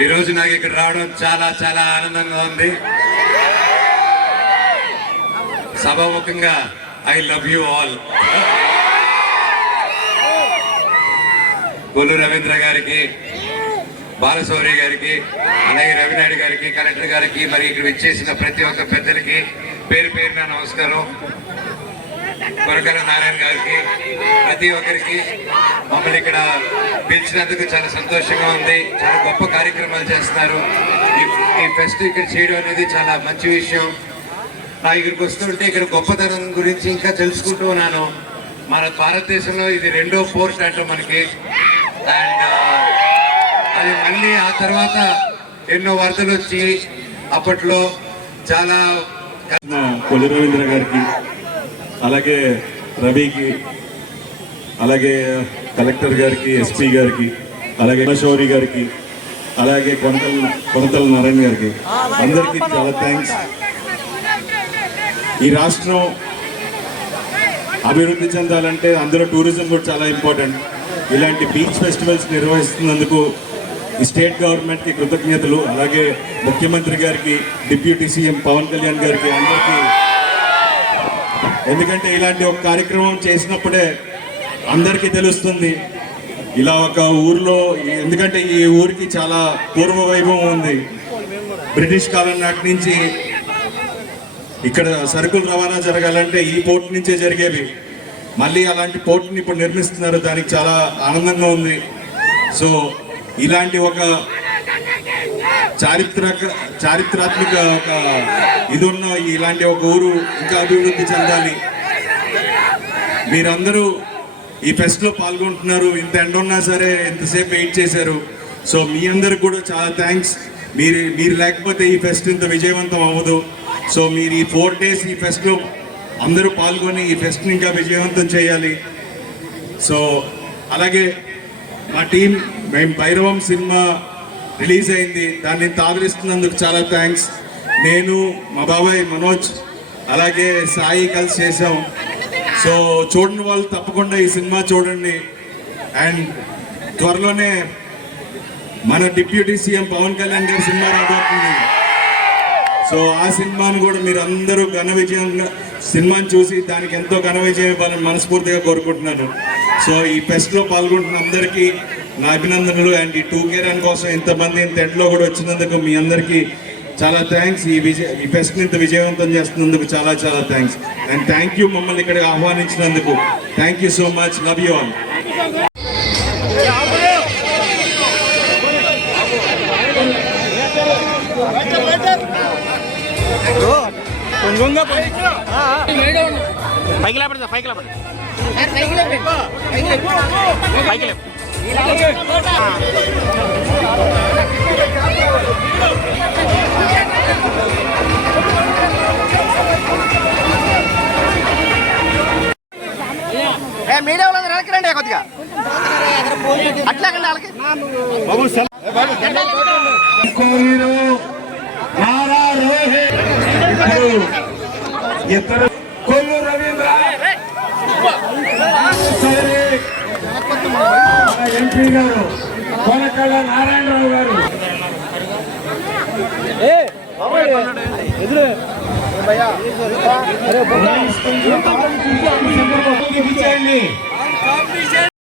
ఈ రోజు నాకు ఇక్కడ రావడం చాలా చాలా ఆనందంగా ఉంది. సభాముఖంగా I love you all. Kollu Ravindra గారికి, బాలశౌరి గారికి, అలాగే రవినాయుడు గారికి, కలెక్టర్ గారికి, మరి ఇక్కడ విచ్చేసిన ప్రతి ఒక్క పెద్దలకి పేరు పేరున నమస్కారం. కొరకల నారాయణ గారికి, ప్రతి ఒక్కరికి మమ్మల్ని ఇక్కడ పిలిచినందుకు చాలా సంతోషంగా ఉంది. చాలా గొప్ప కార్యక్రమాలు చేస్తున్నారు. ఈ ఫెస్ట్ ఇక్కడ చేయడం అనేది చాలా మంచి విషయం. నా ఇక్కడికి వస్తుంటే ఇక్కడ గొప్పతనం గురించి ఇంకా తెలుసుకుంటూ ఉన్నాను. మన భారతదేశంలో ఇది 2వ పోర్ట్ అంటాం మనకి. అండ్ అది మళ్ళీ ఆ తర్వాత ఎన్నో వరదలు వచ్చి అప్పట్లో చాలా కొల్లు రవీంద్ర గారికి, అలాగే రవికి, అలాగే కలెక్టర్ గారికి, ఎస్పీ గారికి, అలాగే శౌరి గారికి, అలాగే కొనతల నారాయణ గారికి, అందరికీ చాలా థ్యాంక్స్. ఈ రాష్ట్రం అభివృద్ధి చెందాలంటే అందులో టూరిజం కూడా చాలా ఇంపార్టెంట్. ఇలాంటి బీచ్ ఫెస్టివల్స్ నిర్వహిస్తున్నందుకు ఈ స్టేట్ గవర్నమెంట్కి కృతజ్ఞతలు. అలాగే ముఖ్యమంత్రి గారికి, డిప్యూటీ సీఎం పవన్ కళ్యాణ్ గారికి, అందరికీ. ఎందుకంటే ఇలాంటి ఒక కార్యక్రమం చేసినప్పుడే అందరికీ తెలుస్తుంది ఇలా ఒక ఊర్లో. ఎందుకంటే ఈ ఊరికి చాలా పూర్వ వైభవం ఉంది. బ్రిటిష్ కాలం నాటి నుంచి ఇక్కడ సరుకులు రవాణా జరగాలంటే ఈ పోర్ట్ నుంచే జరిగేవి. మళ్ళీ అలాంటి పోర్ట్ని ఇప్పుడు నిర్మిస్తున్నారు. దానికి చాలా ఆనందంగా ఉంది. సో ఇలాంటి ఒక చారిత్రాత్మక ఒక ఇది ఉన్న ఇలాంటి ఒక ఊరు ఇంకా అభివృద్ధి చెందాలి. మీరందరూ ఈ ఫెస్ట్లో పాల్గొంటున్నారు. ఇంత ఎండ ఉన్నా సరే ఎంతసేపు వెయిట్ చేశారు. సో మీ అందరికి కూడా చాలా థ్యాంక్స్. మీరు లేకపోతే ఈ ఫెస్ట్ ఇంత విజయవంతం అవ్వదు. సో మీరు ఈ 4 days ఈ ఫెస్ట్లో అందరూ పాల్గొని ఈ ఫెస్ట్ని ఇంకా విజయవంతం చేయాలి. సో అలాగే మా టీం, మేము భైరవం సినిమా రిలీజ్ అయింది, దాన్ని ఆదరిస్తున్నందుకు చాలా థ్యాంక్స్. నేను, మా బాబాయ్ మనోజ్, అలాగే సాయి కలిసి చేసాం. సో చూడని వాళ్ళు తప్పకుండా ఈ సినిమా చూడండి. అండ్ త్వరలోనే మన డిప్యూటీ సీఎం పవన్ కళ్యాణ్ గారి సినిమా రాబోతుంది. సో ఆ సినిమాను కూడా మీరు అందరూ ఘన విజయంగా సినిమాని చూసి దానికి ఎంతో ఘన విజయం ఇవ్వాలని మనస్ఫూర్తిగా కోరుకుంటున్నాను. సో ఈ ఫెస్ట్లో పాల్గొంటున్న అందరికీ నా అభినందనలు. అండ్ ఈ 2K రన్ కోసం ఇంతమంది ఇంత ఎండలో కూడా వచ్చినందుకు మీ అందరికీ చాలా థ్యాంక్స్. ఈ ఫెస్ట్ని ఇంత విజయవంతం చేస్తున్నందుకు చాలా చాలా థ్యాంక్స్. అండ్ థ్యాంక్ యూ మమ్మల్ని ఇక్కడికి ఆహ్వానించినందుకు. Thank you so much. Love you all. పైకి లేపండి, పైకి లేపండి, పైకి లేపు. మీడియా వాళ్ళందరూ వెనక్కిరండి కొద్దిగా. అట్లాగండి వాళ్ళకి ఇద్దరు కొల్లు రవీంద్ర, ఎంపీ గారు, కొనకళ్ళ నారాయణరావు గారు,